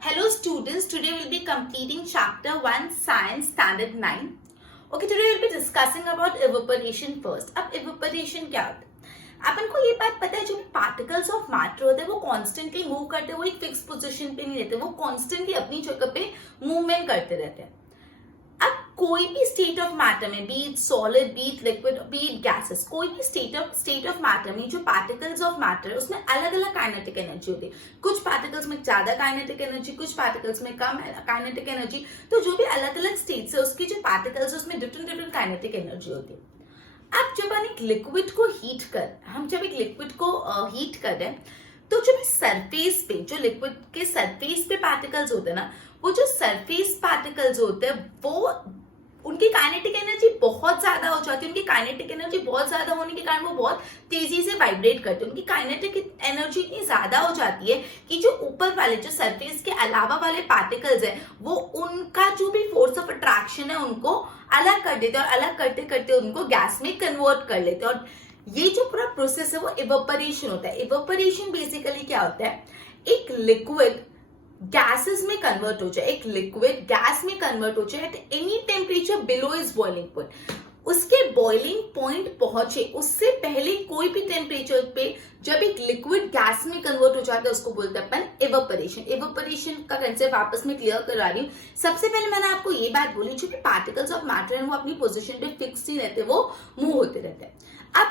Hello students, today we'll be completing chapter 1 Science Standard 9. Okay, today we'll be discussing about evaporation first. अब evaporation क्या होता है? अपन को ये बात पता है जो भी पार्टिकल्स ऑफ मैटर होते हैं वो कॉन्स्टेंटली मूव करते हैं, वो एक फिक्स पोजीशन पे नहीं रहते, वो कॉन्स्टेंटली अपनी जगह पे मूवमेंट करते रहते हैं। अब कोई भी स्टेट ऑफ मैटर में, B it solid, B it liquid, B it gases, कोई भी स्टेट ऑफ मैटर में जो पार्टिकल्स ऑफ मैटर उसमें अलग अलग काइनेटिक एनर्जी होती है। कुछ पार्टिकल्स में ज्यादा काइनेटिक एनर्जी, कुछ पार्टिकल्स में कम काइनेटिक एनर्जी। तो जो भी अलग अलग स्टेट्स है उसके जो पार्टिकल्स है उसमें डिफरेंट डिफरेंट काइनेटिक एनर्जी होती है। अब जब हम एक लिक्विड को हीट कर रहे हैं तो जो भी सरफेस पे, जो लिक्विड के सरफेस पे पार्टिकल्स होते हैं ना, वो जो सरफेस पार्टिकल्स होते हैं वो उनकी काइनेटिक एनर्जी बहुत ज्यादा हो जाती है। उनकी काइनेटिक एनर्जी बहुत ज्यादा होने के कारण वो बहुत तेजी से वाइब्रेट करते हैं। उनकी काइनेटिक एनर्जी इतनी ज्यादा हो जाती है कि जो ऊपर वाले, जो सरफेस के अलावा वाले पार्टिकल्स हैं, वो उनका जो भी फोर्स ऑफ अट्रैक्शन है उनको अलग कर देते हैं और अलग करते करते उनको गैस में कन्वर्ट कर लेते हैं। और ये जो पूरा प्रोसेस है वो इवेपोरेशन होता है। इवेपोरेशन बेसिकली क्या होता है? एक लिक्विड गैसेस में कन्वर्ट हो जाए, एक लिक्विड गैस में कन्वर्ट हो जाए eight any temperature below is boiling point. उसके बॉइलिंग पॉइंट पहुंचे उससे पहले कोई भी टेम्परेचर पे जब एक लिक्विड गैस में कन्वर्ट हो जाता है उसको बोलते हैं अपन इवेपोरेशन। इवेपोरेशन का कंसेप्ट वापस में क्लियर करवा रही हूँ। सबसे पहले मैंने आपको ये बात बोली, जो कि पार्टिकल्स ऑफ मैटर है वो अपनी पोजिशन पे फिक्स नहीं रहते, वो मूव होते रहते हैं। अब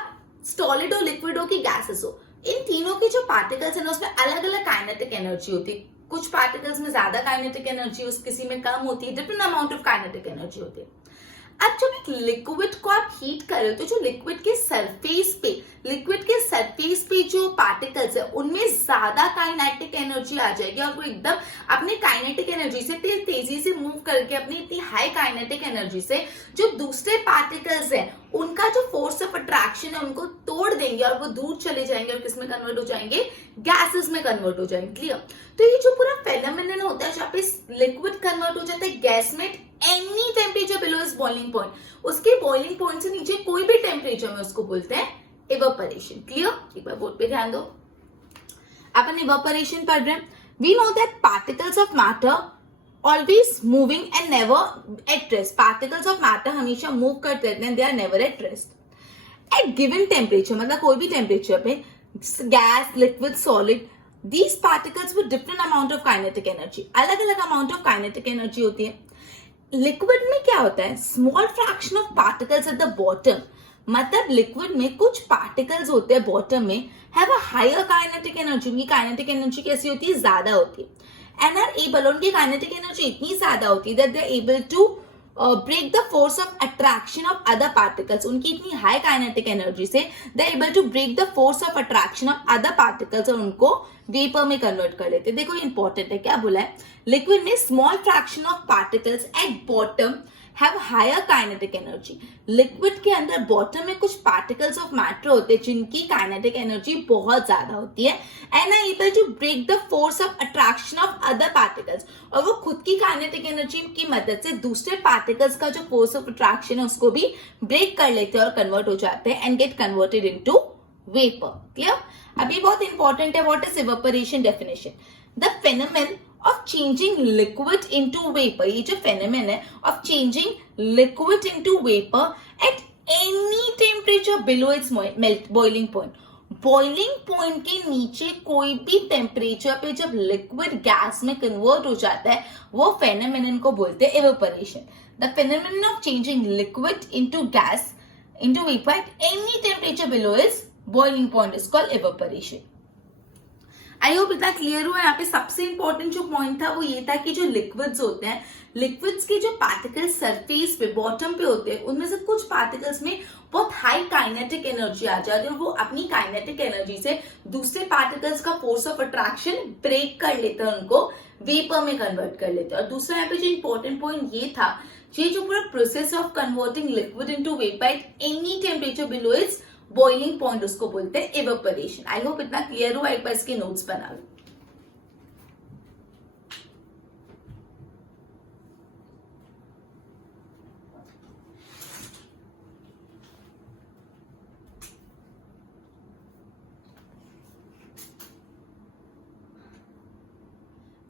सॉलिड हो, लिक्विड हो कि गैसेस हो, इन तीनों के जो पार्टिकल्स है ना उसमें अलग अलग काइनेटिक एनर्जी होती है। कुछ पार्टिकल्स में ज्यादा काइनेटिक एनर्जी, उस किसी में कम होती है, different amount of kinetic energy होती है। अब जब एक लिक्विड को आप हीट कर रहे हो तो जो लिक्विड के सरफेस पे जो पार्टिकल्स है उनमें ज्यादा काइनेटिक एनर्जी आ जाएगी और वो एकदम अपने काइनेटिक एनर्जी से तेजी से मूव करके अपनी इतनी हाई काइनेटिक एनर्जी से जो दूसरे पार्टिकल्स है उनका जो फोर्स ऑफ अट्रैक्शन है उनको तोड़ देंगे और वो दूर चले जाएंगे और किसमें कन्वर्ट हो जाएंगे? गैसेस में कन्वर्ट हो जाएंगे। क्लियर? तो ये जो पूरा फेनोमेनन होता है जहाँ पे लिक्विड कन्वर्ट हो जाता है गैस में any temperature below is boiling point, उसके बॉइलिंग पॉइंट से नीचे कोई भी टेम्परेचर में उसको बोलते हैं इवेपोरेशन। क्लियर? एक बार बोर्ड पे ध्यान दो। अपन इवेपोरेशन पढ़ रहे हैं। We know that particles of matter always moving and never at rest. Particles of matter हमेशा मूव करते रहते हैं, they are never at rest. At given temperature, मतलब कोई भी टेम्परेचर पे, gas, liquid, solid, these particles with different amount of kinetic energy, अलग अलग अमाउंट ऑफ काइनेटिक एनर्जी होती है। लिक्विड में क्या होता है? Small fraction of particles at the bottom, मतलब लिक्विड में कुछ पार्टिकल्स होते हैं बॉटम में, have a higher kinetic energy. उनकी काइनेटिक एनर्जी कैसी होती है? ज्यादा होती है। एंड आर एबल, उनकी काइनेटिक एनर्जी इतनी ज्यादा होती है that they are able to break the force of attraction of other particles. उनकी इतनी हाई काइनेटिक एनर्जी से they are able to break the force of attraction of other particles और उनको वेपर में कन्वर्ट कर लेते हैं। देखो इंपॉर्टेंट है, क्या बोला है? लिक्विड में small fraction of particles at bottom have higher kinetic energy. Liquid के अंदर बॉटम में कुछ पार्टिकल्स ऑफ मैटर होते हैं जिनकी काइनेटिक एनर्जी बहुत ज्यादा होती है and are able to break the force of attraction of other particles, और वो खुद की काइनेटिक एनर्जी की मदद से दूसरे पार्टिकल्स का जो फोर्स ऑफ अट्रैक्शन है उसको भी ब्रेक कर लेते हैं और कन्वर्ट हो जाते हैं and gate converted into vapour. Clear? अब ये बहुत इंपॉर्टेंट है। What is evaporation definition? The फेनोमेन of changing liquid into vapor, ये जो फेनोमेन है of changing liquid into vapor at any temperature below its boiling point, boiling point के नीचे कोई भी टेम्परेचर पे जब लिक्विड गैस में कन्वर्ट हो जाता है वो फेनोमेनन को बोलते हैं evaporation. The phenomenon of changing liquid into gas into vapour eight any temperature below is boiling point is called evaporation. I hope इतना क्लियर हुआ। यहाँ पे सबसे इंपॉर्टेंट जो पॉइंट था वो ये था कि जो लिक्विड्स होते हैं, लिक्विड्स के जो पार्टिकल्स सरफेस पे, बॉटम पे होते हैं, उनमें से कुछ पार्टिकल्स में बहुत हाई काइनेटिक एनर्जी आ जाती है और वो अपनी काइनेटिक एनर्जी से दूसरे पार्टिकल्स का फोर्स ऑफ अट्रैक्शन ब्रेक कर लेते हैं, उनको वेपर में कन्वर्ट कर लेते हैं। और दूसरा यहाँ पे जो इंपॉर्टेंट पॉइंट ये था, ये जो पूरा process of converting liquid into vapour eight any temperature below is boiling point, उसको बोलते हैं इवेपोरेशन। आई होप इतना क्लियर हुआ। एक बार इसके नोट्स बना लो।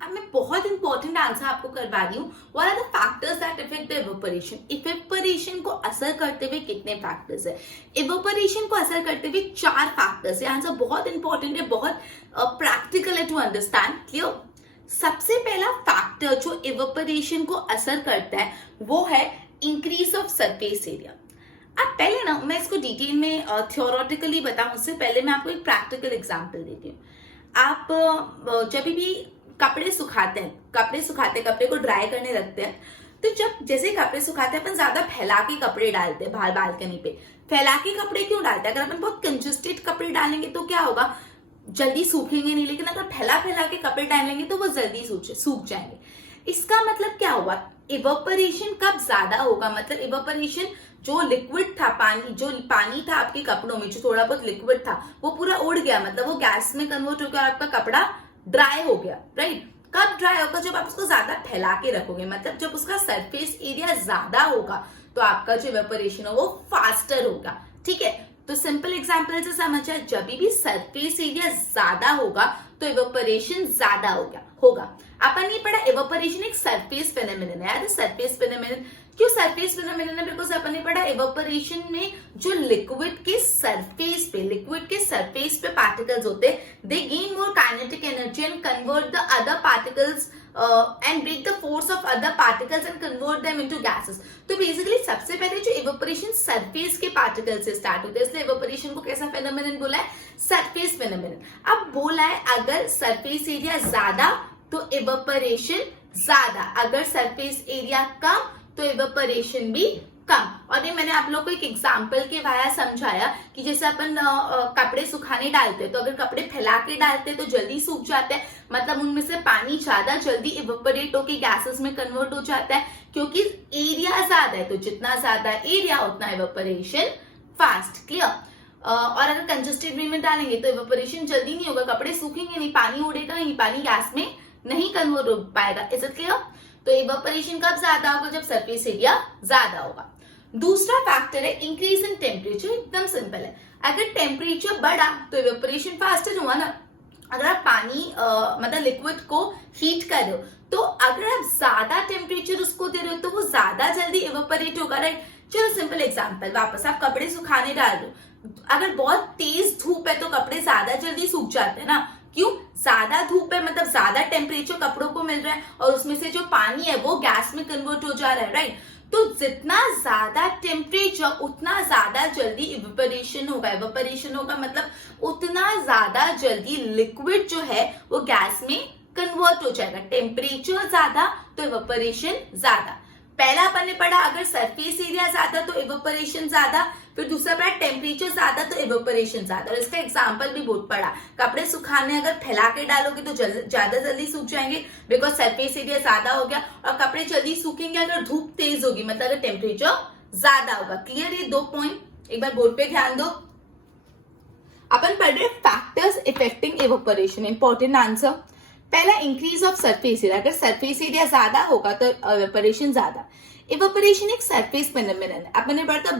अब मैं बहुत इंपॉर्टेंट आंसर आपको करवा रही हूँ। What are the factors that affect the evaporation? Evaporation को असर करते हुए कितने फैक्टर्स है? इवेपोरेशन को असर करते हुए 4 फैक्टर्स है। आंसर बहुत इंपॉर्टेंट है, बहुत प्रैक्टिकल है टू अंडरस्टैंड। क्लियर? सबसे पहला फैक्टर जो इवेपोरेशन को असर करता है वो है इंक्रीज ऑफ सरफेस एरिया। अब पहले ना मैं इसको डिटेल में थियोरेटिकली बताऊं उससे पहले मैं आपको एक प्रैक्टिकल एग्जांपल देती हूँ। आप जब भी कपड़े सुखाते हैं, कपड़े को ड्राई करने रखते हैं, तो जब जैसे कपड़े सुखाते हैं अपन ज्यादा फैला के कपड़े डालते हैं बाहर बालकनी पे। फैला के कपड़े क्यों डालते हैं? अगर अपन बहुत कंजस्टेड कपड़े डालेंगे तो क्या होगा, जल्दी सूखेंगे नहीं, लेकिन अगर फैला फैला के कपड़े डालेंगे तो वो जल्दी सूख जाएंगे। इसका मतलब क्या हुआ, इवेपोरेशन कब ज्यादा होगा, मतलब इवेपोरेशन जो लिक्विड था, पानी था आपके कपड़ों में, जो थोड़ा बहुत लिक्विड था वो पूरा उड़ गया, मतलब वो गैस में कन्वर्ट हो गया और आपका कपड़ा ड्राई हो गया, राइट। कब ड्राई होगा? जब आप उसको ज्यादा फैला के रखोगे, मतलब जब उसका सरफेस एरिया ज्यादा होगा तो आपका जो इवेपोरेशन है वो फास्टर होगा। ठीक है, तो सिंपल एग्जांपल से समझ आए, जब भी सरफेस एरिया ज्यादा होगा तो इवेपोरेशन ज्यादा होगा। अपन ने पढ़ा इवेपोरेशन एक सरफेस फेनोमेनन है। सरफेस फेनोमेनन क्यों सरफेस फेनोमेनन है? बिकॉज अपन ने पढ़ा इवेपोरेशन में जो लिक्विड के सरफेस पे पार्टिकल्स होते हैं, दे gain more kinetic energy and convert the other particles and break the force of other particles and convert them into gases। तो बेसिकली सबसे पहले जो इवेपोरेशन सरफेस के पार्टिकल से स्टार्ट होते हैं, इसलिए इवेपोरेशन को कैसा फेनोमेनन बोला है? Surface phenomenon. अब बोला है अगर सरफेस एरिया ज्यादा तो इवेपोरेशन ज्यादा, अगर सरफेस एरिया कम तो इवेपोरेशन भी कम। और ये मैंने आप लोग को एक एग्जांपल के वाया समझाया कि जैसे अपन कपड़े सुखाने डालते हैं, तो अगर कपड़े फैला के डालते हैं तो जल्दी सूख जाते हैं, मतलब उनमें से पानी ज्यादा जल्दी इवेपोरेट होकर गैसेस में कन्वर्ट हो जाता है, क्योंकि एरिया ज्यादा है। तो जितना ज्यादा एरिया उतना इवेपोरेशन फास्ट। क्लियर? और अगर कंजस्टेड वे में डालेंगे तो इवेपोरेशन जल्दी नहीं होगा, कपड़े सूखेंगे नहीं, पानी उड़ेगा नहीं, पानी गैस में नहीं कन्वर्ट हो पाएगा। Is it clear? तो इवेपोरेशन कब ज्यादा होगा? जब सरफेस एरिया ज्यादा होगा। दूसरा फैक्टर है इंक्रीज इन टेम्परेचर। एकदम सिंपल है, अगर टेम्परेचर बढ़ा तो इवेपोरेशन फास्टर हुआ ना। अगर आप पानी मतलब लिक्विड को हीट कर रहे हो, तो अगर आप ज्यादा टेम्परेचर उसको दे रहे हो तो वो ज्यादा जल्दी इवेपोरेट होगा, राइट। चलो सिंपल एग्जांपल, वापस आप कपड़े सुखाने डाल रहे हो, अगर बहुत तेज धूप है तो कपड़े ज्यादा जल्दी सूख जाते हैं ना। क्यों? ज्यादा धूप है, मतलब ज्यादा टेम्परेचर कपड़ों को मिल रहा है और उसमें से जो पानी है वो गैस में कन्वर्ट हो जा रहा है, राइट। तो जितना ज्यादा टेम्परेचर उतना ज्यादा जल्दी इवेपोरेशन होगा, मतलब उतना ज्यादा जल्दी लिक्विड जो है वो गैस में कन्वर्ट हो जाएगा। टेम्परेचर ज्यादा तो इवेपोरेशन ज्यादा। पहला अपन ने पढ़ा अगर सरफेस एरिया ज्यादा तो इवेपोरेशन ज्यादा, फिर दूसरा पढ़ा टेम्परेचर ज्यादा तो इवेपोरेशन ज्यादा। और इसका एग्जांपल भी बहुत पढ़ा, कपड़े सुखाने अगर फैला के डालोगे तो ज्यादा जल्दी सूख जाएंगे, बिकॉज सरफेस एरिया ज्यादा हो गया, और कपड़े जल्दी सूखेंगे अगर धूप तेज होगी, मतलब अगर टेम्परेचर ज्यादा होगा। क्लियर? ये 2 पॉइंट एक बार बोर्ड पे ध्यान दो। अपन पढ़ रहे factors affecting evaporation. Important answer, पहला इंक्रीज ऑफ सरफेस एरिया। अगर सरफेस एरिया ज्यादा होगा तो इवेपोरेशन ज्यादा। इवेपोरेशन एक सरफेस फेनोमेनन है। अपन ने पढ़ा था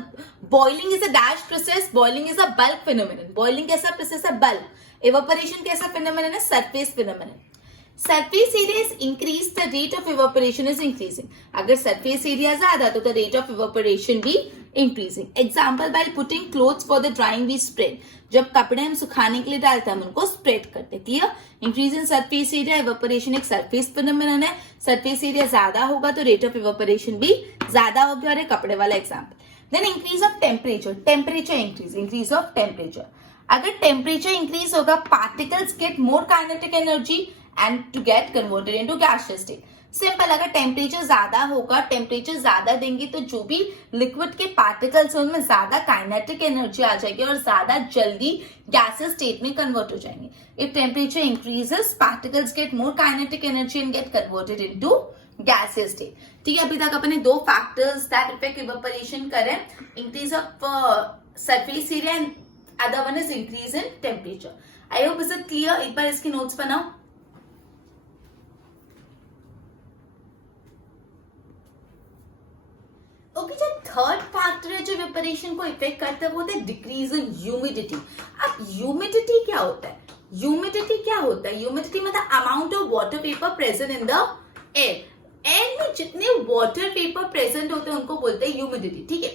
boiling is a dash process, boiling is a bulk phenomenon. Boiling कैसा प्रोसेस है? बल्क। इवेपोरेशन कैसा फेनोमेनन है? Surface phenomenon. Surface area is increase, the rate of evaporation is increasing. अगर सरफेस एरिया ज्यादा तो द रेट ऑफ इवेपोरेशन भी increasing. Example, by putting clothes for the drying we spread. जब कपड़े हम सुखाने के लिए डालते हैं हम उनको स्प्रेड करते हैं। Clear? Increase in surface area, evaporation एक सरफेस फेनोमेनन है। सरफेस एरिया ज्यादा होगा तो रेट ऑफ इवेपोरेशन भी ज्यादा होगा। और कपड़े वाला example. Then increase of temperature, temperature increase of temperature. अगर टेम्परेचर इंक्रीज होगा, particles get more kinetic energy and to get converted into gaseous state. Simple, अगर टेम्परेचर ज्यादा होगा, टेम्परेचर ज्यादा देंगे तो जो भी लिक्विड के पार्टिकल्स हैं उनमें ज्यादा काइनेटिक एनर्जी आ जाएगी और ज्यादा जल्दी गैसियस स्टेट में कन्वर्ट हो जाएंगे। If temperature increases, particles get more kinetic energy and gate converted into gaseous state. ठीक है, अभी तक अपने 2 फैक्टर्स दैट इफेक्ट इवेपोरेशन करें, increase of surface area and other one is increase in temperature. I hope is it clear? एक बार इसके notes बनाओ। Okay, जो थर्ड फैक्टर है जो इवेपोरेशन को इफेक्ट करता है वो होता है डिक्रीज इन ह्यूमिडिटी। अब ह्यूमिडिटी क्या होता है? ह्यूमिडिटी क्या होता है? ह्यूमिडिटी मतलब amount of water vapour present in the air. Air में जितने वाटर वेपर प्रेजेंट होते हैं उनको बोलते हैं ह्यूमिडिटी, ठीक है।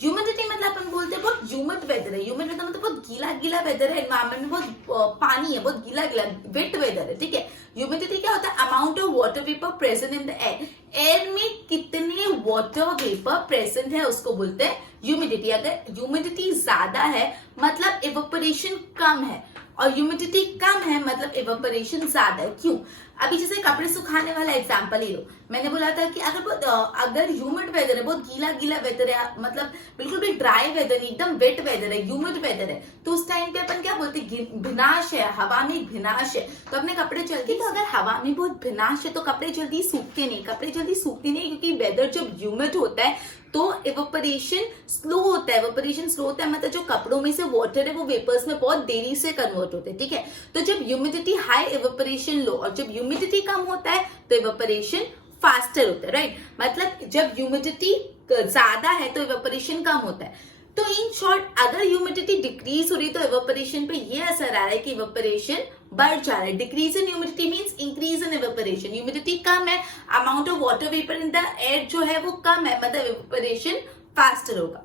ह्यूमिडिटी मतलब अपन बोलते हैं बहुत ह्यूमिड वेदर है। ह्यूमिड मतलब बहुत गीला गीला वेदर है, एनवायरमेंट में बहुत पानी है, बहुत गीला गीला वेट वेदर है, ठीक है। ह्यूमिडिटी क्या होता है? Amount of water vapour present in the air. Air में कितने वाटर वेपर प्रेजेंट है उसको बोलते हैं ह्यूमिडिटी। अगर ह्यूमिडिटी ज्यादा है मतलब इवेपोरेशन कम है, और ह्यूमिडिटी कम है मतलब इवेपोरेशन ज्यादा है। क्यों? अभी जैसे कपड़े सुखाने वाला एग्जांपल ही लो, मैंने बोला था कि अगर ह्यूमिड वेदर है, बहुत गीला गीला वेदर है, मतलब बिल्कुल भी ड्राई वेदर नहीं, एकदम वेट वेदर है, ह्यूमिड वेदर है, तो उस टाइम पे अपन क्या बोलते हैं? भिनाश है, हवा में भिनाश है, तो अपने कपड़े चलते। तो अगर हवा में बहुत भिनाश है तो कपड़े जल्दी सूखते नहीं, क्योंकि वेदर जब ह्यूमिड होता है तो इवेपोरेशन स्लो होता है। इवेपोरेशन स्लो होता है मतलब जो कपड़ों में से वाटर है वो वेपर्स में बहुत देरी से कन्वर्ट होते हैं, ठीक है। तो जब ह्यूमिडिटी हाई, इवेपोरेशन लो, और जब ह्यूमिडिटी कम होता है तो इवेपोरेशन फास्टर होता है, राइट। मतलब जब ह्यूमिडिटी ज्यादा है तो इवेपोरेशन कम होता है। तो इन शॉर्ट अगर ह्यूमिडिटी डिक्रीज हो रही तो इवेपोरेशन पे ये असर आ रहा है कि इवेपोरेशन बढ़ जा रहा है। Decrease in humidity means increase in evaporation. Humidity कम है, amount of water vapour in the air जो है वो कम है, मतलब इवेपोरेशन फास्टर होगा।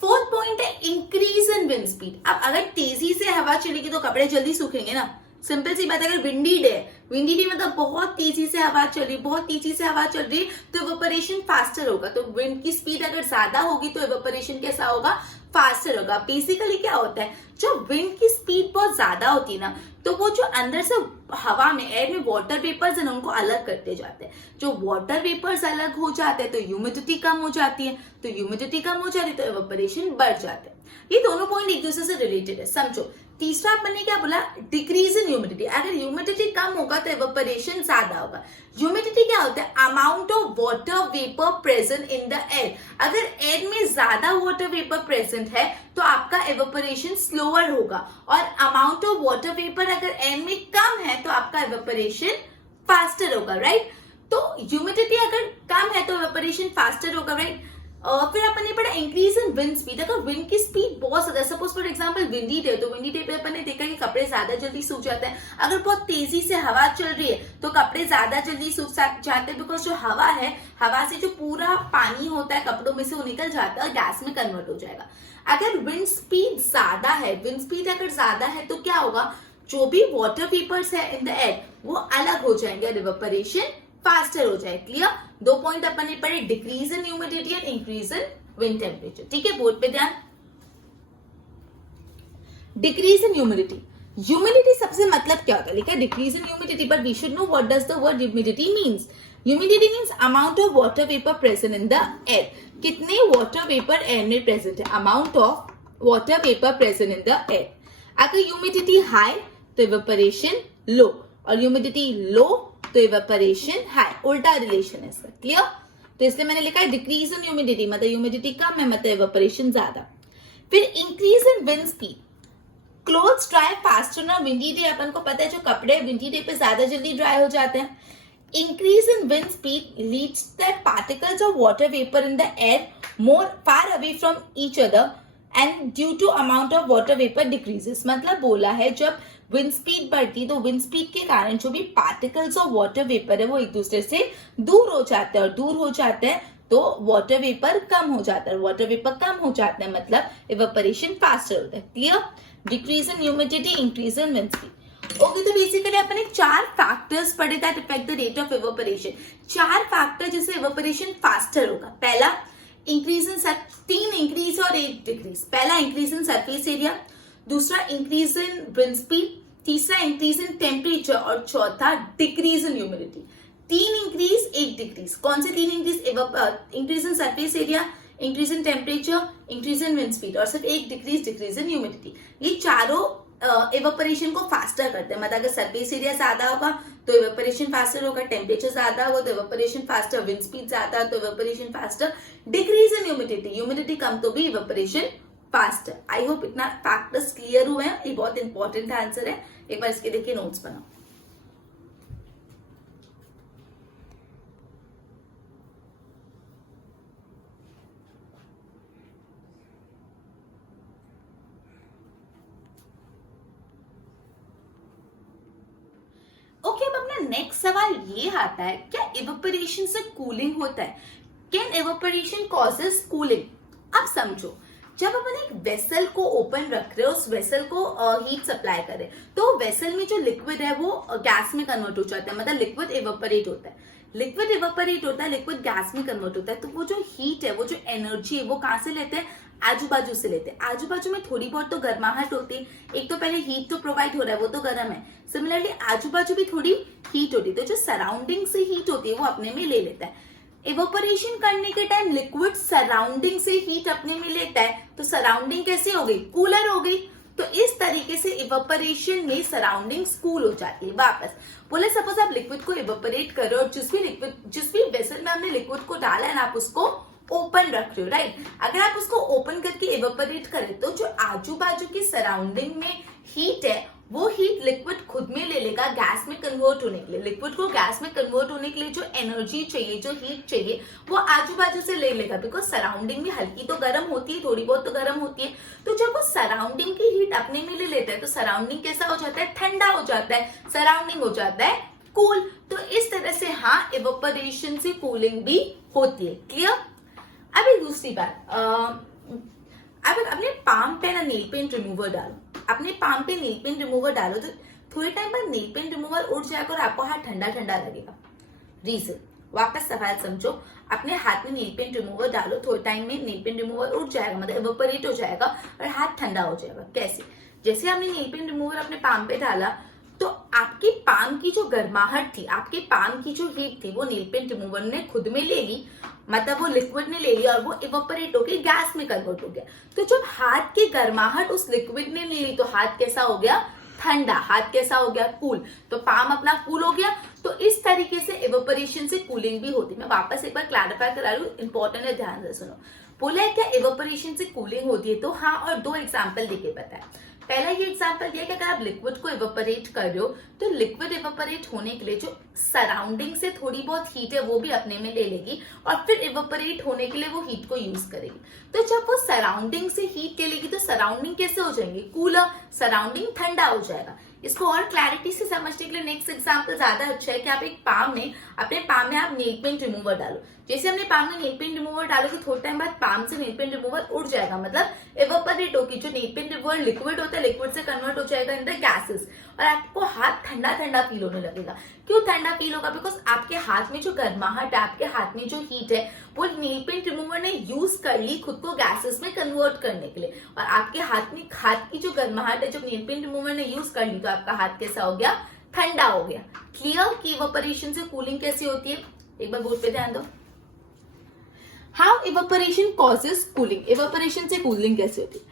फोर्थ पॉइंट है इंक्रीज इन विंड स्पीड। अब अगर तेजी से हवा चलेगी तो कपड़े जल्दी सूखेंगे ना, सिंपल सी बात है। अगर विंडी डे मतलब बहुत तेजी से हवा चल रही, तो इवेपोरेशन फास्टर होगा। तो विंड की स्पीड अगर ज्यादा होगी तो इवेपोरेशन कैसा होगा? फास्टर होगा। बेसिकली क्या होता है, जो विंड की स्पीड बहुत ज्यादा होती है ना, तो वो जो अंदर से हवा में, एयर में वाटर वेपर्स है ना, उनको अलग करते जाते हैं। जो वाटर वेपर्स अलग हो जाते हैं तो ह्यूमिडिटी कम हो जाती है, तो ह्यूमिडिटी कम हो जाती है तो इवेपोरेशन बढ़ जाता है। ये दोनों पॉइंट एक दूसरे से रिलेटेड है, समझो। तीसरा अपन ने क्या बोला? Decrease in humidity. अगर ह्यूमिडिटी कम होगा तो इवेपोरेशन ज्यादा होगा। ह्यूमिडिटी क्या होता है? Amount of water vapour present in the air. अगर एयर में ज्यादा वाटर वेपर प्रेजेंट है तो आपका इवेपोरेशन स्लोअर होगा, और अमाउंट ऑफ वाटर वेपर अगर एयर में कम है तो आपका इवेपोरेशन फास्टर होगा, राइट। तो ह्यूमिडिटी अगर कम है तो इवेपोरेशन फास्टर होगा, राइट। फिर अपन ने पढ़ा इंक्रीज इन विंड स्पीड। अगर विंड की स्पीड बहुत ज्यादा, suppose for example windy day, तो विंडी डे पे अपन ने देखा कि कपड़े ज्यादा जल्दी सूख जाते हैं। अगर बहुत तेजी से हवा चल रही है तो कपड़े ज्यादा जल्दी सूख जाते हैं, बिकॉज जो हवा है, हवा से जो पूरा पानी होता है कपड़ों में से वो निकल जाता है और गैस में कन्वर्ट हो जाएगा। अगर विंड स्पीड ज्यादा है, तो क्या होगा? जो भी वाटर वेपर्स है इन द एयर वो अलग हो जाएंगे और इवेपोरेशन फास्टर हो जाए। क्लियर? दो पॉइंट अपन ने पढ़े, decrease in humidity and increase in wind temperature, ठीक है। बोर्ड पे ध्यान। डिक्रीज इन ह्यूमिडिटी सबसे मतलब क्या होता है? लिखा है decrease in humidity, but we should know what does the word humidity means. Humidity means amount of water vapour present in the air. कितने वाटर वेपर एयर में प्रेजेंट है? Amount of water vapour present in the air. अगर humidity high तो evaporation low, और humidity लो तो evaporation high, उल्टा relation है इसका। क्लियर? तो इसलिए मैंने लिखा है डिक्रीज इन ह्यूमिडिटी मतलब ह्यूमिडिटी कम है मतलब इवेपोरेशन ज्यादा। फिर increase in wind speed. Clothes dry faster ना विंडी डे, अपन को पता है जो कपड़े विंडी डे पे ज्यादा जल्दी ड्राई हो जाते हैं। Increase in wind speed leads that particles of water vapour in the air more far away from each other and due to amount of water vapour decreases. मतलब बोला है जब विंड स्पीड बढ़ती तो विंड स्पीड के कारण जो भी पार्टिकल्स ऑफ वाटर वेपर है वो एक दूसरे से दूर हो जाते हैं, और दूर हो जाते हैं तो वाटर वेपर कम हो जाता है, वाटर वेपर कम हो जाता है मतलब इवेपोरेशन फास्टर होता है। Clear? Decrease in humidity, increase in wind speed. Okay, तो बेसिकली अपन एक 4 फैक्टर्स पढ़े that affect the rate of evaporation. 4 factor जिससे इवेपोरेशन फास्टर होगा। पहला इंक्रीज इन 3 इंक्रीज और 1 डिक्रीज। पहला इंक्रीज इन सरफेस एरिया, दूसरा इंक्रीज इन विंड स्पीड, तीसरा इंक्रीज इन टेम्परेचर, और चौथा decrease in humidity. 3 increase 1 decrease. कौन से 3 increase? Increase in surface area, increase in temperature, increase in wind speed, और सिर्फ 1 डिक्रीज इन ह्यूमिडिटी। ये चारों इवेपोरेशन को फास्टर करते हैं। मतलब अगर सरफेस एरिया ज्यादा होगा तो इवेपोरेशन फास्टर होगा, टेम्परेचर ज्यादा होगा तो इवेपोरेशन फास्टर, विंड स्पीड ज्यादा तो evaporation faster. Decrease in humidity कम तो भी इवेपोरेशन फास्टर। आई होप इतना फैक्टर्स क्लियर हुए हैं। ये बहुत इंपॉर्टेंट आंसर है, एक बार इसके देखिए नोट्स बनाओ। नेक्स्ट सवाल ये आता है, क्या इवेपोरेशन से कूलिंग होता है? Can evaporation causes cooling? अब समझो, जब अपन एक वेसल को ओपन रख रहे हो, उस वेसल को हीट सप्लाई कर रहे हैं, तो वेसल में जो लिक्विड है वो गैस में कन्वर्ट हो जाता है, मतलब लिक्विड इवेपोरेट होता है। लिक्विड इवेपोरेट होता है, लिक्विड गैस में कन्वर्ट होता है, तो वो जो हीट है, वो जो एनर्जी है, वो कहाँ से लेते हैं? आजू बाजू से लेते हैं। आजू बाजू में थोड़ी बहुत तो गर्माहट होती है, एक तो पहले हीट तो प्रोवाइड हो रहा है, वो तो गर्म है, सिमिलरली आजू बाजू भी थोड़ी हीट होती है, तो जो सराउंडिंग से हीट होती है वो अपने में ले लेता है। इवेपोरेशन करने के टाइम लिक्विड सराउंडिंग से हीट अपने में लेता है, तो सराउंडिंग कैसे हो गई? कूलर हो गई। तो इस तरीके से इवेपोरेशन में सराउंडिंग्स कूल हो जाती है। वापस बोले, सपोज आप लिक्विड को इवेपोरेट कर रहे हो, जिस भी वेसल में आपने लिक्विड को डाला है ना, आप उसको ओपन रख रहे हो, राइट? अगर आप उसको ओपन करके इवेपोरेट करें तो जो आजू बाजू की सराउंडिंग में हीट है, वो हीट लिक्विड खुद में ले लेगा गैस में कन्वर्ट होने के लिए। लिक्विड को गैस में कन्वर्ट होने के लिए जो एनर्जी चाहिए, जो हीट चाहिए, वो आजू बाजू से ले लेगा, बिकॉज सराउंडिंग में हल्की तो गर्म होती है, थोड़ी बहुत तो गर्म होती है। तो जब वो सराउंडिंग की हीट अपने में ले लेता है, तो सराउंडिंग कैसा हो जाता है? ठंडा हो जाता है, सराउंडिंग हो जाता है कूल। तो इस तरह से हाँ, इवेपोरेशन से कूलिंग भी होती है। क्लियर? अभी दूसरी बात, अब अपने पाम पे ना नेल पेंट रिमूवर डालो, अपने पाम पे नेल पेंट रिमूवर डालो, तो थोड़े टाइम बाद नेल पेंट रिमूवर उड़ जाएगा और आपको हाथ ठंडा ठंडा लगेगा। रीजन, वापस सवाल समझो, अपने हाथ में नेल पेंट रिमूवर डालो, थोड़े टाइम में नेल पेंट रिमूवर उड़ जाएगा, मतलब इवेपोरेट हो जाएगा और हाथ ठंडा हो जाएगा। कैसे? जैसे आपने नेल पेंट रिमूवर अपने पाम पे डाला, तो आपकी पाम की जो गर्माहट थी, आपके पाम की जो हीट थी, वो नेल पेंट रिमूवर ने खुद में ले ली, मतलब वो लिक्विड ने ले लिया और वो इवेपोरेट होकर गैस में कन्वर्ट हो गया। तो जब हाथ की गर्माहट उस लिक्विड ने ले ली, तो हाथ कैसा हो गया? ठंडा। हाथ कैसा हो गया? कूल। तो पाम अपना कूल हो गया। तो इस तरीके से इवेपोरेशन से कूलिंग भी होती है। मैं वापस एक बार क्लैरिफाई करा रही हूँ, इंपॉर्टेंट है, ध्यान से सुनो। बोला है क्या इवेपोरेशन से कूलिंग होती है? तो हाँ, और दो एग्जाम्पल देके बताया। पहला ये एग्जांपल दिया कि अगर आप लिक्विड को इवेपोरेट कर रहे हो, तो लिक्विड इवेपोरेट होने के लिए जो सराउंडिंग से थोड़ी बहुत हीट है वो भी अपने में ले लेगी और फिर इवेपोरेट होने के लिए वो हीट को यूज करेगी। तो जब वो सराउंडिंग से हीट ले लेगी, तो सराउंडिंग कैसे हो जाएंगे? कूलर। सराउंडिंग ठंडा हो जाएगा। इसको और क्लैरिटी से समझने के लिए नेक्स्ट एग्जांपल ज्यादा अच्छा है कि आप एक पाम में, अपने पाम में आप नेल पेंट रिमूवर डालो। जैसे हमने पाम में नेल पेंट रिमूवर डालोगे, थोड़े टाइम बाद पाम से नेल पेंट रिमूवर उड़ जाएगा, मतलब इवेपोरेट होगी। जो नेल पेंट रिमूवर लिक्विड होता है, लिक्विड से कन्वर्ट हो जाएगा इन द गैसेस और आपको हाथ ठंडा ठंडा फील होने लगेगा। क्यों ठंडा फील होगा? बिकॉज आपके हाथ में जो गर्माहट है, आपके हाथ में जो हीट है, वो नेल पेंट रिमूवर ने यूज कर ली खुद को गैसेस में कन्वर्ट करने के लिए, और आपके हाथ की जो गर्माहट है, जो नेल पेंट रिमूवर ने यूज कर ली, तो आपका हाथ कैसा हो गया? ठंडा हो गया। क्लियर कि इवेपोरेशन से कूलिंग कैसी होती है? एक बार बोर्ड पे ध्यान दो। How evaporation causes cooling? Evaporation से कूलिंग कैसे होती है?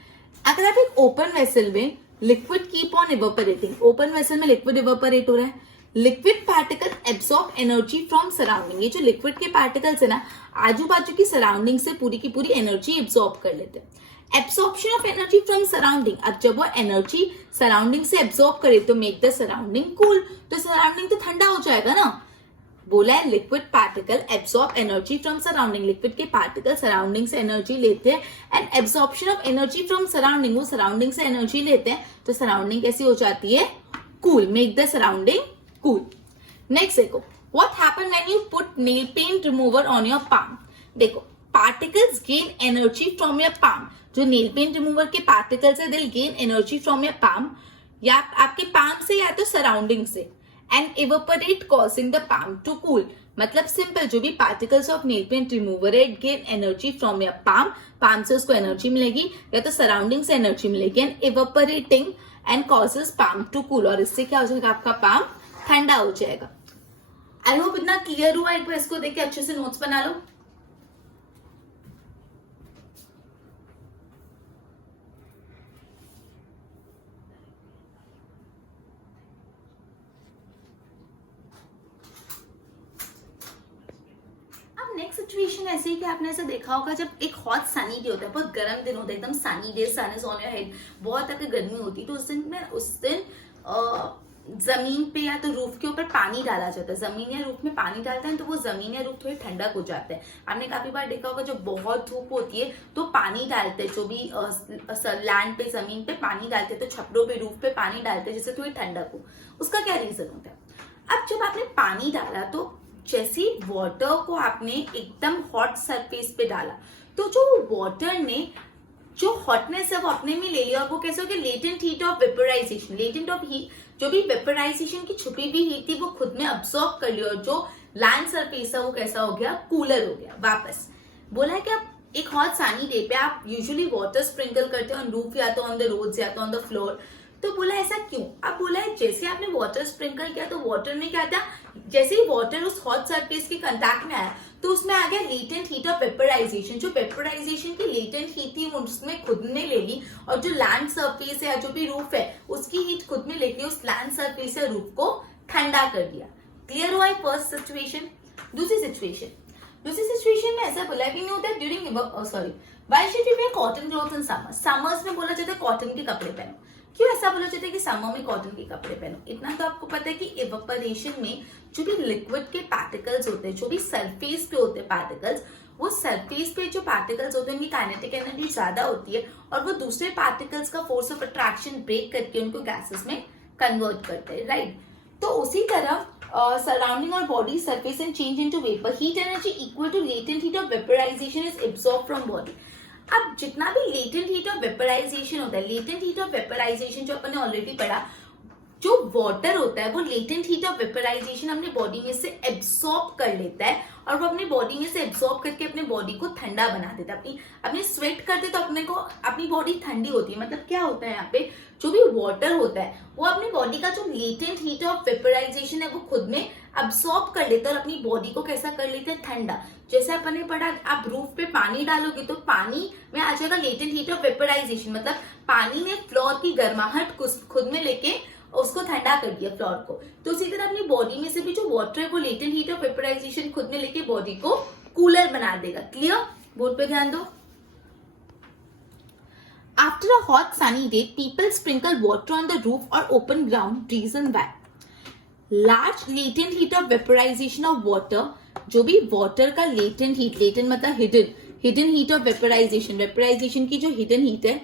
अगर आप एक ओपन वेसल में liquid keep on evaporating, open vessel में लिक्विड इवेपोरेट हो रहा है, liquid particle absorb energy from surrounding. ये जो लिक्विड के पार्टिकल्स है ना, आजू बाजू की सराउंडिंग से पूरी की पूरी एनर्जी एब्सॉर्ब कर लेते हैं। Absorption of energy from surrounding, अब जब वो एनर्जी सराउंडिंग से एब्सॉर्ब करे तो मेक द सराउंडिंग कूल, तो सराउंडिंग तो ठंडा हो जाएगा ना। बोला है liquid particle absorb energy from surrounding, liquid के पार्टिकल सराउंडिंग से एनर्जी लेते हैं and absorption of energy from surrounding, वो सराउंडिंग से एनर्जी लेते हैं, तो सराउंडिंग कैसी हो जाती है? Cool. Make the surrounding cool. Next देखो, what happen when you put nail paint remover on your palm? देखो, particles gain energy from your palm. जो नेल पेंट रिमूवर के पार्टिकल्स है, they will gain energy from your palm, या आपके palm से या तो सराउंडिंग से, and evaporate causing the palm to cool. मतलब सिंपल, जो भी particles of nail paint remover है, it gain energy from your palm, palm से उसको एनर्जी मिलेगी या तो सराउंडिंग से एनर्जी मिलेगी, and evaporating and causes palm to cool, और इससे क्या हो जाएगा? आपका पाम ठंडा हो जाएगा। आई होप इतना क्लियर हुआ। एक बार इसको देख के अच्छे से नोट्स बना लो। नेक्स्ट सिचुएशन ऐसी है कि आपने ऐसे देखा होगा, जब एक हॉट सनी डे होता है, बहुत गर्म दिन होता है, एकदम sunny day, sun is on your head, बहुत अगर गर्मी होती है, तो उस दिन जमीन पे या तो रूफ के ऊपर पानी डाला जाता है। जमीन या रूफ में पानी डालते हैं तो वो जमीन या रूफ थोड़ी ठंडक हो जाता है। आपने काफी बार देखा होगा, जब बहुत धूप होती है तो पानी डालते हैं, जो भी लैंड पे, जमीन पे पानी डालते हैं, तो छपरों पे, रूफ पे पानी डालते हैं जिससे थोड़ी ठंडक हो। उसका क्या रीजन होता है? अब जब आपने पानी डाला तो जैसे ही वाटर को आपने एकदम हॉट सरफेस पे डाला तो जो वाटर ने जो हॉटनेस है वो अपने में ले लिया और वो कैसे हो गया, latent heat of vaporisation, latent of heat, जो भी वेपोराइजेशन की छुपी हुई हीट थी वो खुद में अब्सॉर्ब कर लिया और जो लैंड सरफेस है वो कैसा हो गया, कूलर हो गया। वापस बोला है कि आप एक हॉट सनी डे पे आप यूजुअली वाटर स्प्रिंकल करते हो ऑन रूफ या तो ऑन द रोड्स या तो ऑन द फ्लोर, तो बोला ऐसा क्यों? अब बोला है जैसे आपने वाटर स्प्रिंकल किया तो वाटर में क्या था, जैसे ही वाटर उस हॉट सरफेस के कांटेक्ट में आया तो उसमें आ गया लेटेंट हीट ऑफ वेपोराइजेशन, जो वेपोराइजेशन की लेटेंट हीट थी वो उसमें खुद ने ले ली और जो लैंड सरफेस है जो भी रूफ है उसकी हीट खुद में लेके उस लैंड सरफेस या रूफ को ठंडा कर दिया। क्लियर हुआ है फर्स्ट सिचुएशन। दूसरी सिचुएशन में ऐसा बोला कि नहीं होता है during why should you where cotton cloth in summer, summers में बोला जाता है कॉटन के कपड़े पहनो। क्यों ऐसा बोला जाता है कि समर में कॉटन के कपड़े पहनो? इतना तो आपको पता है कि इवेपोरेशन में जो भी लिक्विड के पार्टिकल्स होते हैं, जो भी सरफेस पे होते हैं पार्टिकल्स, वो सरफेस पे जो पार्टिकल्स होते हैं उनकी काइनेटिक एनर्जी ज्यादा होती है और वो दूसरे पार्टिकल्स का फोर्स ऑफ अट्रैक्शन ब्रेक करके उनको गैसेस में कन्वर्ट करते हैं, राइट। तो उसी तरह surrounding our body surface and change into vapor, heat energy equal to latent heat of vaporization is absorbed from body। अब जितना भी लेटेंट हीट ऑफ वेपोराइजेशन होता है, लेटेंट हीट ऑफ वेपोराइजेशन जो अपन ने ऑलरेडी पढ़ा, जो वाटर होता है वो लेटेंट हीट ऑफ वेपोराइजेशन अपने बॉडी में से एब्सॉर्ब कर लेता है और वो अपने बॉडी में से एब्सॉर्ब करके अपने बॉडी को ठंडा बना देता है। अपनी स्वेट करते तो अपने को अपनी बॉडी ठंडी होती है। मतलब क्या होता है यहाँ पे, जो भी वाटर होता है वो अपनी बॉडी का जो लेटेंट हीट ऑफ वेपोराइजेशन है वो खुद में अब्सॉर्ब कर लेता है और अपनी बॉडी को कैसा कर लेते हैं, ठंडा। जैसे अपन ने पढ़ा, आप रूफ पे पानी डालोगे तो पानी में आ जाएगा लेटेंट हीट ऑफ वेपोराइजेशन, मतलब पानी ने फ्लोर की गर्माहट खुद में लेके उसको ठंडा कर दिया फ्लोर को। तो उसी तरह अपनी बॉडी में से भी जो वाटर है वो लेटेंट हीट ऑफ वेपोराइजेशन खुद में लेके बॉडी को कूलर बना देगा। क्लियर? बोर्ड पे ध्यान दो। After a hot sunny day, people sprinkle water on the roof or open ground. Reason why? Large latent heat of vaporization of water, जो भी water का latent heat, latent मतलब hidden heat of vaporization की जो hidden heat है,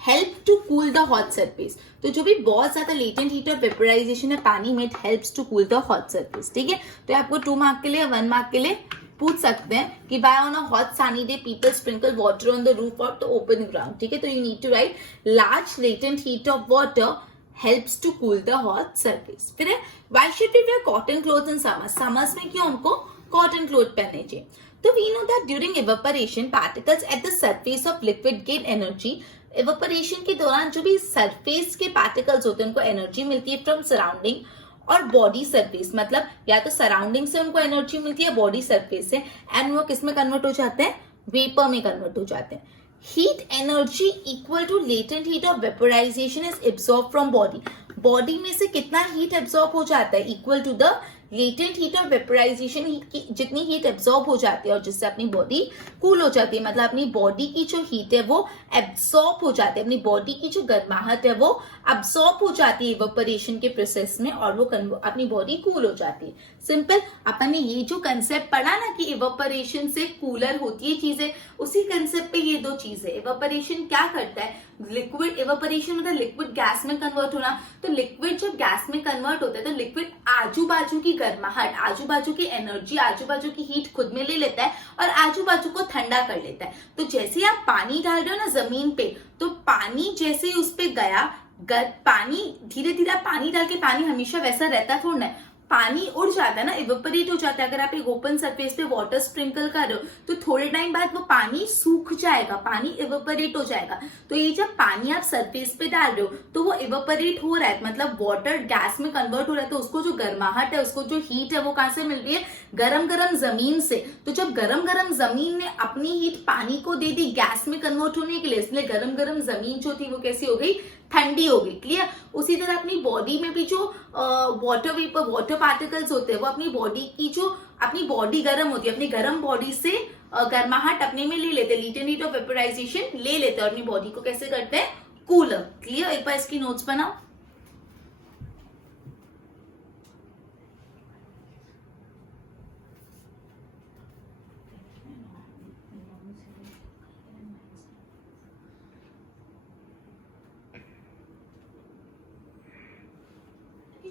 help to cool the hot surface। तो जो भी बहुत ज्यादा latent heat of vaporization है पानी में, it helps to cool the hot surface। ठीक है, तो आपको 2 मार्क के लिए 1 मार्क के लिए पूछ सकते हैं कि by on a hot sunny day people sprinkle water on the roof और द ओपन ग्राउंड। ठीक है, तो you need to write large latent heat of water helps to cool the hot surface. फिर है why should we wear cotton clothes in summer, summers में क्यों हमको cotton cloth पहनने चाहिए? तो we know that during evaporation particles at the surface of liquid gain energy. Evaporation के दौरान जो भी सरफेस के पार्टिकल्स होते हैं उनको एनर्जी मिलती है फ्रॉम सराउंडिंग और बॉडी सरफेस, मतलब या तो सराउंडिंग से उनको एनर्जी मिलती है बॉडी सरफेस से, एंड वो किस में कन्वर्ट हो जाते हैं, वेपर में कन्वर्ट हो जाते हैं। Heat energy equal to latent heat of vaporization is absorb from body. Body में से कितना हीट एब्सॉर्ब हो जाता है, equal to the latent heat of vaporization, जितनी हीट एब्सॉर्ब हो जाती है और जिससे अपनी बॉडी कूल हो जाती है, मतलब अपनी बॉडी की जो हीट है वो एब्सॉर्ब हो जाती है, अपनी बॉडी की जो गर्माहट है वो अब्सॉर्ब हो जाती है इवेपोरेशन के प्रोसेस में और वो अपनी बॉडी कूल हो जाती है। सिंपल, अपन ने ये जो कंसेप्ट पढ़ा ना कि इवेपोरेशन से कूलर होती है चीजें, उसी कंसेप्ट पे ये 2 चीजें। इवेपोरेशन क्या करता है, लिक्विड इवेपोरेशन मतलब लिक्विड गैस में कन्वर्ट होना। तो लिक्विड जब गैस में कन्वर्ट होता है तो लिक्विड आजू बाजू की गर्माहट, आजू बाजू की एनर्जी, आजू बाजू की हीट खुद में ले लेता है और आजू बाजू को ठंडा कर लेता है। तो जैसे आप पानी डाल रहे हो ना जमीन पे, तो पानी जैसे उस पे गया, पानी धीरे धीरे पानी डाल के, पानी हमेशा वैसा रहता थोड़ा है, पानी उड़ जाता है ना, इवेपोरेट हो जाता है। अगर आप एक ओपन सरफेस पे वाटर स्प्रिंकल कर रहे हो तो थोड़े टाइम बाद वो पानी सूख जाएगा, पानी इवेपोरेट हो जाएगा। तो ये जब पानी आप सरफेस पे डाल रहे हो तो वो इवेपोरेट हो रहा है, मतलब वाटर गैस में कन्वर्ट हो रहा है। तो उसको जो गर्माहट है, उसको जो हीट है वो कहां से मिल रही है, गरम गरम जमीन से। तो जब गरम गरम जमीन ने अपनी हीट पानी को दे दी गैस में कन्वर्ट होने के लिए, इसलिए गरम गरम जमीन जो थी वो कैसी हो गई, ठंडी हो गई। क्लियर? उसी तरह अपनी बॉडी में भी जो वाटर वेपर, वाटर पार्टिकल्स होते हैं वो अपनी बॉडी की जो अपनी बॉडी गर्म होती है, अपनी गर्म बॉडी से गर्माहट अपने में ले लेते हैं, लेटेंट हीट ऑफ वेपोराइजेशन ले लेते हैं और अपनी बॉडी को कैसे करते हैं, कूलर। क्लियर? एक बार इसकी नोट्स बनाओ।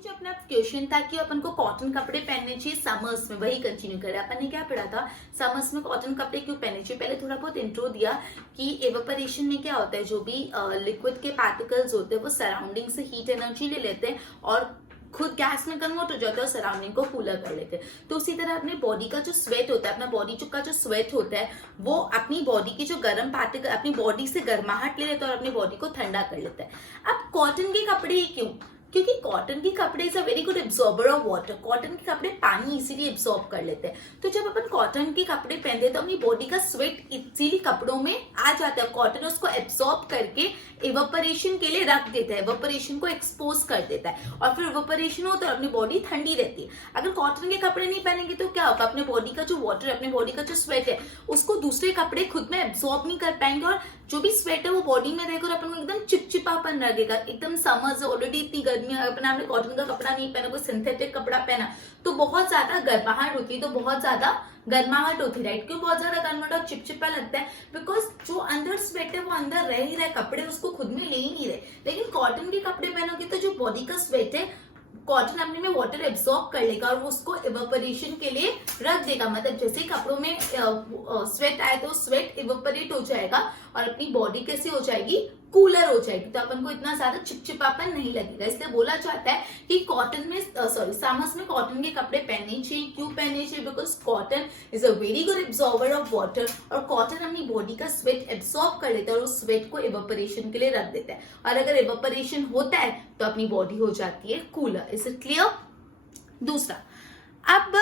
जो अपना क्वेश्चन था कि अपन को कॉटन कपड़े पहनने चाहिए समर्स में, वही कंटिन्यू करें। अपन ने क्या पढ़ा था, समर्स में कॉटन कपड़े क्यों पहनने चाहिए। पहले थोड़ा बहुत इंट्रो दिया कि एवेपोरेशन में क्या होता है, जो भी लिक्विड के पार्टिकल्स होते हैं वो सराउंडिंग से हीट एनर्जी ले लेते हैं और खुद गैस में कन्वर्ट हो जाता है और सराउंडिंग को कूलर कर लेते हैं। तो उसी तरह अपने बॉडी का जो स्वेट होता है, अपना बॉडी का जो स्वेट होता है वो अपनी बॉडी की जो गर्म पार्टिकल अपनी बॉडी से गर्माहट ले लेता है और अपनी बॉडी को ठंडा कर लेता है। अब कॉटन के कपड़े ही क्यों, क्योंकि कॉटन के कपड़े is a very good absorber of water. Cotton के कपड़े पानी इजीली एब्जॉर्ब कर लेते हैं। तो जब अपन कॉटन के कपड़े पहनते हैं तो अपनी बॉडी का स्वेट इजीली कपड़ों में आ जाता है। कॉटन उसको एब्जॉर्ब करके इवेपोरेशन के लिए रख देता है, इवेपोरेशन को एक्सपोज कर देता है और फिर इवेपोरेशन होता है और अपनी बॉडी ठंडी रहती है। अगर कॉटन के कपड़े नहीं पहनेंगे तो क्या होगा, अपने बॉडी का जो वाटर है, अपने बॉडी का जो स्वेट है उसको दूसरे कपड़े खुद में एब्जॉर्ब नहीं कर पाएंगे और जो भी स्वेट है वो बॉडी में रहेगा और अपन को एकदम चिपचिपापन लगेगा। एकदम समर्स ऑलरेडी इतनी गर्मी है, अपन आपने कॉटन का कपड़ा नहीं पहना, कोई सिंथेटिक कपड़ा पहना तो बहुत ज्यादा गर्माहट होती है, तो बहुत ज्यादा गर्माहट होती है, राइट। क्यों बहुत ज्यादा गर्माहट और चिपचिपा लगता है, बिकॉज जो अंदर स्वेट है वो अंदर रह ही रहा है, कपड़े उसको खुद में ले ही नहीं रहे। लेकिन कॉटन के कपड़े पहनोगे तो जो बॉडी का स्वेट है कॉटन अपने में वाटर एब्सॉर्ब कर लेगा और वो उसको इवेपोरेशन के लिए रख देगा। मतलब जैसे ही कपड़ों में स्वेट आए तो स्वेट इवेपोरेट हो जाएगा और अपनी बॉडी कैसी हो जाएगी, कूलर हो जाएगी, तो अपन को इतना ज्यादा चिपचिपापन नहीं लगेगा। इसलिए बोला जाता है कि कॉटन में समर्स में कॉटन के कपड़े पहनने चाहिए। क्यों पहनने चाहिए, because cotton is a very good absorber of water और कॉटन अपनी बॉडी का स्वेट एब्सॉर्ब कर लेता है और उस स्वेट को इवेपोरेशन के लिए रख देता है और अगर इवेपोरेशन होता है तो अपनी बॉडी हो जाती है कूलर। Is it clear. दूसरा, अब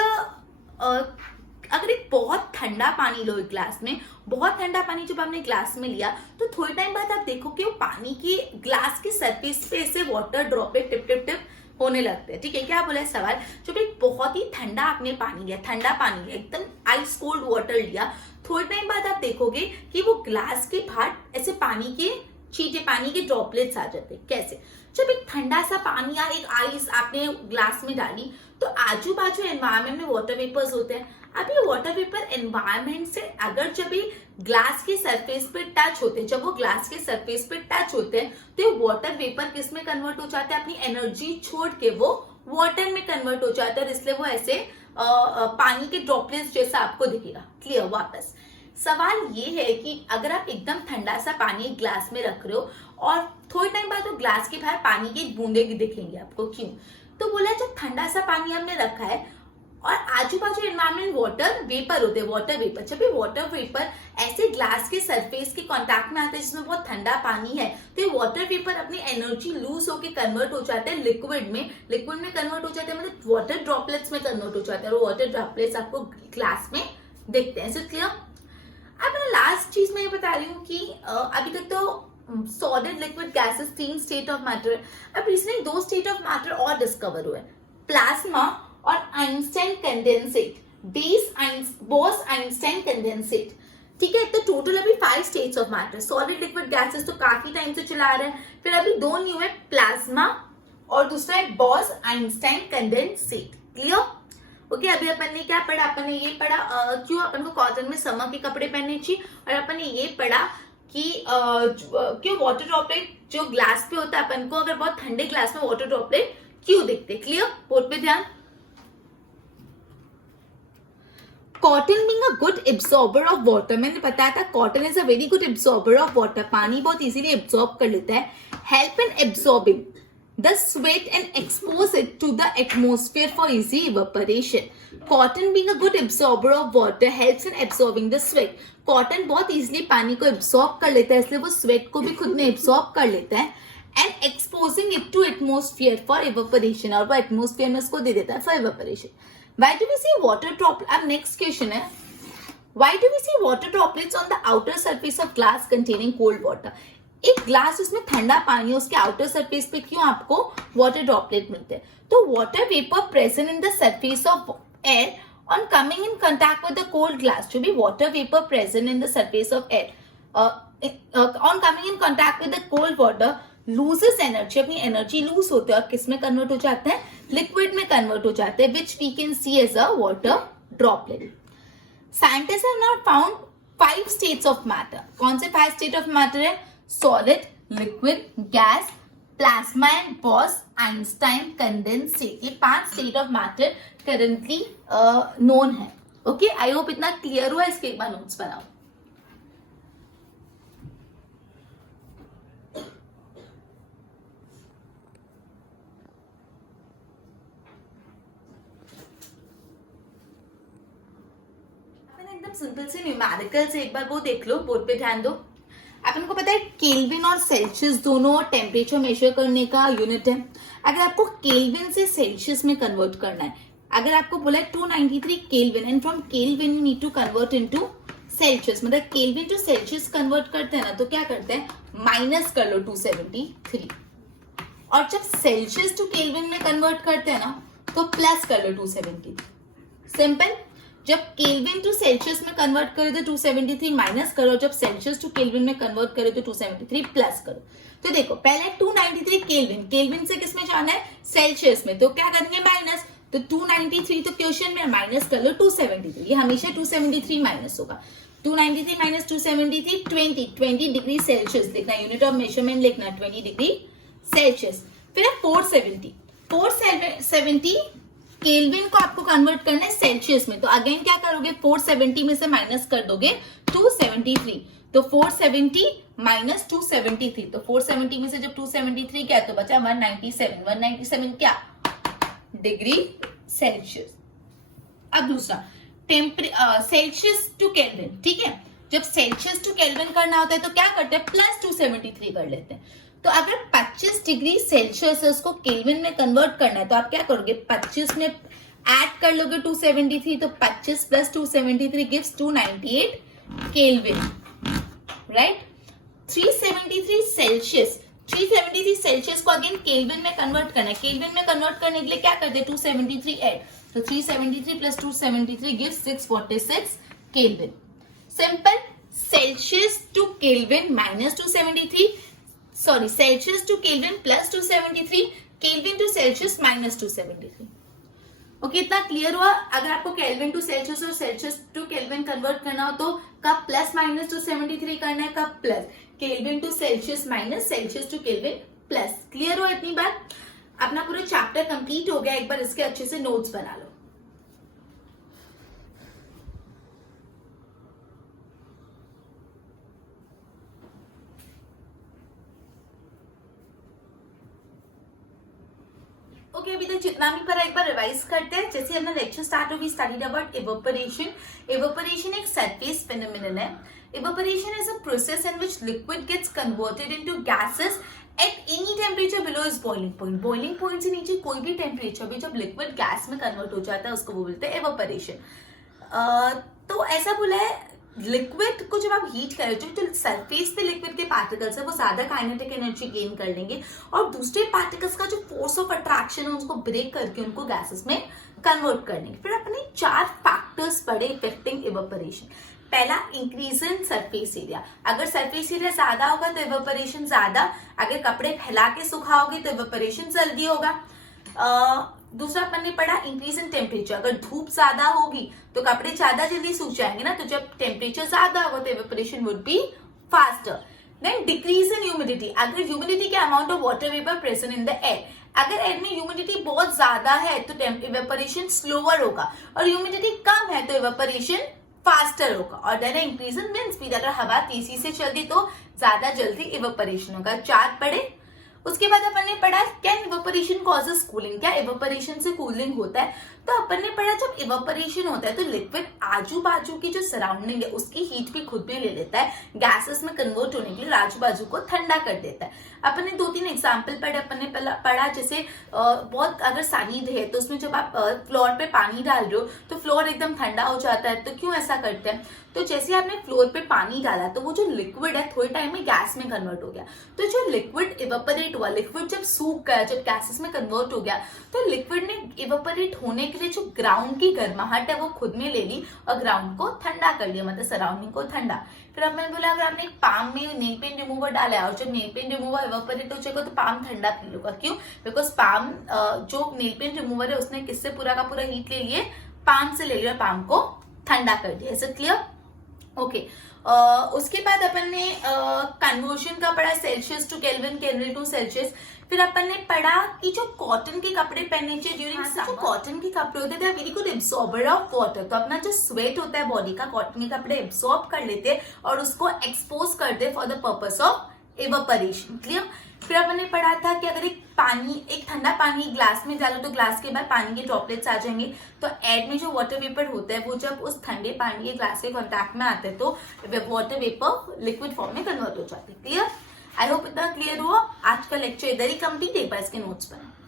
अगर एक बहुत ठंडा पानी लो एक ग्लास में, बहुत ठंडा पानी जब आपने ग्लास में लिया तो थोड़े टाइम बाद आप देखो कि वो पानी की ग्लास की सरफेस पे ऐसे water droplet tip tip tip होने लगते हैं। ठीक है, क्या बोला है सवाल, जब एक बहुत ही ठंडा आपने पानी लिया, ठंडा पानी लिया, एकदम आइस कोल्ड वाटर लिया, थोड़े टाइम बाद आप देखोगे कि वो ग्लास के बाहर ऐसे पानी के छींटे, पानी के ड्रॉपलेट्स आ जाते हैं। कैसे, जब एक ठंडा सा पानी या एक आइस आपने ग्लास में डाली तो आजू बाजू एनवायरमेंट में वाटर वेपर्स होते हैं। अब ये वाटर वेपर एनवायरमेंट से अगर जब ये ग्लास के सरफेस पे टच होते हैं, जब वो ग्लास के सरफेस पे टच होते हैं तो ये वाटर वेपर किस में कन्वर्ट हो जाता है, अपनी एनर्जी छोड़ के वो वाटर में कन्वर्ट हो जाता है और इसलिए वो ऐसे पानी के ड्रॉपलेट्स जैसा आपको दिखेगा। क्लियर। वापस सवाल ये है कि अगर आप एकदम ठंडा सा पानी एक ग्लास में रख रहे हो और थोड़े टाइम बाद वो ग्लास के बाहर पानी की बूंदे दिखेंगे आपको, क्यों, तो बोला जब ठंडा सा पानी हमने रखा है और आजू बाजू एनवायरमेंट वाटर वेपर होते हैं, वाटर वेपर, जब ये वाटर वेपर ऐसे ग्लास के सरफेस के कांटेक्ट में आते हैं जिसमें बहुत ठंडा पानी है तो ये वाटर वेपर अपनी एनर्जी लूज होकर कन्वर्ट हो जाते हैं लिक्विड में, लिक्विड में कन्वर्ट हो जाते हैं, मतलब वाटर ड्रॉपलेट्स में कन्वर्ट हो जाते हैं और वाटर ड्रॉपलेट्स आपको ग्लास में दिखते हैं। So clear. अब मैं लास्ट चीज मैं ये बता रही हूँ कि अभी तक तो solid liquid gases 3 state of matter, अब रिसेंटली 2 स्टेट ऑफ मैटर और डिस्कवर हुए, प्लाज्मा और Einstein condensate, Bose Einstein condensate. ठीक है, तो टोटल अभी 5 states of matter. Solid liquid gases तो काफी टाइम से चला रहे हैं, फिर अभी 2 न्यू है, प्लाज्मा और दूसरा है Bose Einstein condensate. Clear. Okay, अभी अपन ने क्या पढ़ा, अपन ने ये पढ़ा क्यों अपन को कॉटन में समर के कपड़े पहनने चाहिए और अपन ने ये पढ़ा कि क्यों वाटर ड्रॉपलेट जो ग्लास पे होता है अपन को अगर बहुत ठंडे ग्लास में वाटर ड्रॉपलेट क्यों दिखते। क्लियर। बोर्ड पे ध्यान। Cotton being a good absorber of water, मैंने बताया था cotton is a very good absorber of water, पानी बहुत इजीली एब्जॉर्ब कर लेता है। Help in absorbing the sweat and expose it to the atmosphere for easy evaporation. Cotton being a good absorber of water helps in absorbing the sweat. Cotton बहुत easily पानी को absorb कर लेता है, इसलिए वो sweat को भी खुद में absorb कर लेता है and exposing it to atmosphere for evaporation, और वो atmosphere में उसको दे देता है for evaporation. Why do we see water droplet? अब next question है, why do we see water droplets on the outer surface of glass containing cold water? एक glass उसमें ठंडा पानी है, उसके आउटर सरफेस पे क्यों आपको वाटर ड्रॉपलेट मिलते हैं, तो water vapour present in the surface of air on coming in contact with the cold glass, जो भी water vapour present in the surface of air on coming in contact with the cold water loses energy, अपनी energy lose होते हैं और किस में convert हो जाते हैं, लिक्विड में कन्वर्ट हो जाते हैं, which we can see as a water droplet. Scientist have not found 5 states of matter. कौन से 5 स्टेट ऑफ मैटर है, solid, liquid, gas, plasma and Bose, Einstein, condense state, ये 5 state of matter currently known है. Okay, I hope इतना clear हुआ. इसके एक बार notes बनाओ. एकदम सिंपल से न्यूमेरिकल से एक बार वो देख लो, बोर्ड पे ध्यान दो. अपन को पता है केल्विन और सेल्सियस दोनों टेम्परेचर मेजर करने का यूनिट है. अगर आपको केल्विन से सेल्सियस में कन्वर्ट करना है, अगर आपको बोला है 293 kelvin and from kelvin you need to convert into Celsius, मतलब केल्विन टू सेल्सियस कन्वर्ट करते हैं ना, तो क्या करते हैं, माइनस कर लो 273. और जब सेल्सियस टू केल्विन में कन्वर्ट करते हैं ना, तो प्लस कर लो 273. सिंपल. जब केल्विन टू सेल्सियस में कन्वर्ट करे तो 273 माइनस करो, जब सेल्सियस टू केल्विन में कन्वर्ट करे तो 273 प्लस करो. तो देखो पहले 293 केल्विन, केल्विन से किसमें जाना है, सेल्सियस में, तो क्या करेंगे, माइनस. तो 293 तो क्वेश्चन में माइनस कर लो 273, ये हमेशा 273 माइनस होगा. 293 माइनस 273 20 डिग्री सेल्सियस लिखना, यूनिट ऑफ मेजरमेंट लिखना 20 डिग्री सेल्सियस. फिर 470 केल्विन को आपको कन्वर्ट करना है सेल्सियस में, तो अगेन क्या करोगे, 470 में से माइनस कर दोगे 273. तो 470 माइनस 273, तो 470 में से जब 273 क्या है तो बचा 197 क्या, डिग्री सेल्सियस. अब दूसरा सेल्सियस टू केल्विन. ठीक है, जब सेल्सियस टू केल्विन करना होता है तो क्या करते हैं, प्लस 273 कर लेते हैं. तो अगर 25 डिग्री सेल्सियस उसको केल्विन में कन्वर्ट करना है तो आप क्या करोगे, 25 में ऐड कर लोगे 273, तो 25 plus 273 gives 298 kelvin, right. 373 Celsius को अगेन केल्विन में कन्वर्ट करना है. केल्विन में कन्वर्ट करने के लिए क्या करते हैं, 273 ऐड, तो 373 plus 273 gives 646 kelvin. Simple. Celsius to kelvin minus 273, sorry Celsius to kelvin plus 273, kelvin to Celsius minus 273. Okay, इतना क्लियर हुआ. अगर आपको केल्विन टू सेल्सियस और सेल्सियस टू केल्विन कन्वर्ट करना हो तो कब प्लस माइनस 273 करना है, कब plus, kelvin to Celsius minus Celsius to kelvin plus. Clear हुआ इतनी बार. अपना पूरा चैप्टर कंप्लीट हो गया. एक बार इसके अच्छे से नोट्स बना लो. ओके, अभी तक जितना भी पढ़ा एक बार रिवाइज करते हैं. जैसे अपना लेक्चर स्टार्ट हो, we studied about evaporation. Evaporation एक सरफेस फिनोमिनन है. Evaporation is a process in which liquid gets converted into gases at any temperature below is boiling point. Boiling point से नीचे कोई भी टेम्परेचर भी जब लिक्विड गैस में कन्वर्ट हो जाता है उसको वो बोलते हैं इवेपोरेशन. तो ऐसा बोला है, लिक्विड को जब आप हीट करें तो सरफेस पे लिक्विड के पार्टिकल्स है वो ज्यादा काइनेटिक एनर्जी गेन कर लेंगे और दूसरे पार्टिकल्स का जो फोर्स ऑफ अट्रैक्शन है उसको ब्रेक करके उनको गैसेस में कन्वर्ट कर लेंगे. फिर अपने 4 फैक्टर्स पढ़े इफेक्टिंग इवेपोरेशन. पहला, इंक्रीज इन सरफेस एरिया. अगर सरफेस एरिया ज्यादा होगा तो इवेपोरेशन ज्यादा, अगर कपड़े फैला के सुखाओगे तो इवेपोरेशन जल्दी होगा. दूसरा अपन ने पढ़ा इंक्रीज इन टेम्परेचर. अगर धूप ज्यादा होगी तो कपड़े ज्यादा जल्दी सूख जाएंगे ना, तो जब टेम्परेचर ज्यादा होगा तो evaporation would be faster. Then decrease in humidity. अगर ह्यूमिडिटी के amount of water vapour present in the air, अगर एयर में ह्यूमिडिटी बहुत ज्यादा है तो इवेपोरेशन स्लोअर होगा और ह्यूमिडिटी कम है तो इवेपोरेशन फास्टर होगा. और then increase in wind speed. अगर हवा तेजी से चलती तो ज्यादा जल्दी इवेपोरेशन होगा. 4 पढ़े. उसके बाद अपन ने पढ़ा कैन इवेपोरेशन कॉजेस कूलिंग. क्या इवेपोरेशन से कूलिंग होता है? तो अपन ने पढ़ा जब इवेपोरेशन होता है तो लिक्विड आजू बाजू की जो सराउंडिंग है उसकी हीट भी खुद भी ले लेता है, गैसेस में कन्वर्ट होने के लिए आजू बाजू को ठंडा कर देता है. अपन ने 2-3 एग्जाम्पल पढ़े. अपन ने पढ़ा जैसे बहुत अगर सानिध है तो उसमें जब आप फ्लोर पे पानी डाल रहे हो तो फ्लोर एकदम ठंडा हो जाता है. तो क्यों ऐसा करते हैं? तो जैसे आपने फ्लोर पे पानी डाला तो वो जो लिक्विड है थोड़े टाइम में गैस में कन्वर्ट हो गया. तो जो लिक्विड इवेपोरेट हुआ, लिक्विड जब सूख गया, जब गैसेस में कन्वर्ट हो गया तो लिक्विड ने इवेपोरेट होने के लिए जो ग्राउंड की गर्माहट है वो खुद में ले ली और ग्राउंड को ठंडा कर लिया, मतलब सराउंडिंग को ठंडा. फिर अब मैंने बोला अगर आपने पाम में नेल पेंट रिमूवर डाला है और जब नेल पेंट रिमूवर इवेपोरेट हो जाएगा तो पाम ठंडा फील होगा. क्यों? बिकॉज पाम जो नेल पेंट रिमूवर है उसने किससे पूरा का पूरा हीट ले लिए, पाम से ले लिया, पाम को ठंडा कर दिया. Is it clear? ओके उसके बाद अपन ने कन्वर्शन का पढ़ा, Celsius to kelvin, kelvin to Celsius. फिर अपन ने पढ़ा कि जो कॉटन के कपड़े पहनने चाहिए ड्यूरिंग समर। जो कॉटन के कपड़े होते हैं they are very good absorber of water, तो अपना जो स्वेट होता है बॉडी का कॉटन के कपड़े एब्सॉर्ब कर लेते हैं और उसको एक्सपोज करते हैं for the purpose of evaporation. Clear. फिर अपन ने पढ़ा था कि अगर एक ठंडा पानी ग्लास में डालो तो ग्लास के बाद पानी के ड्रॉपलेट्स आ जाएंगे, तो एयर में जो वाटर वेपर होता है वो जब उस ठंडे पानी के ग्लास के कांटेक्ट में आते हैं तो वाटर वेपर लिक्विड फॉर्म में कन्वर्ट हो जाते हैं। क्लियर। आई होप इतना क्लियर हुआ। आज का लेक्चर इधर ही कंप्लीट है, इसके नोट्स बनाओ।